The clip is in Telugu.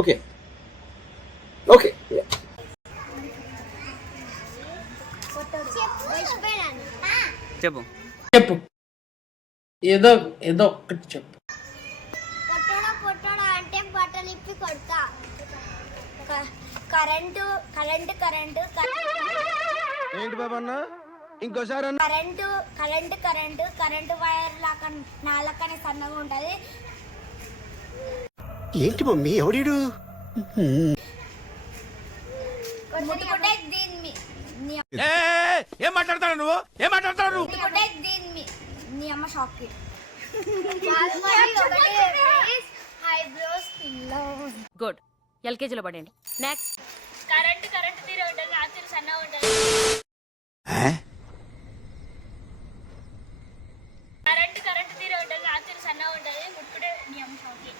ఓకే ఓకే చెప్పు. చెప్పు, ఏదో ఏదో ఒక్కటి చెప్పు. పొట్టోడా అంటే బట్టలు ఇప్పి కొడతా. కరెంటు కరెంటు కరెంటు ఏంటి బాబన్న ఇంకోసారి current current current current wire లాగా నాలకనే సన్నగా ఉంటది. ఏంటి మమ్మీ ఎవడీడు ముట్టుకుంటే దీన్ని ఏం మాట్లాడతాడు నువ్వు ముట్టుకుంటే దీన్ని నీ అమ్మ షాక్ కి గుడ్, ఎల్కేజీలో పడండి. నెక్స్ట్. కరెంటు కరెంటు తీరే ఉంటుంది, రాత్రి సన్నగా ఉంటుంది. కరెంటు కరెంటు తీరే ఉంటుంది, రాత్రి సన్నగా ఉంటుంది. ముట్టుకుంటే నీ అమ్మ షాక్ కి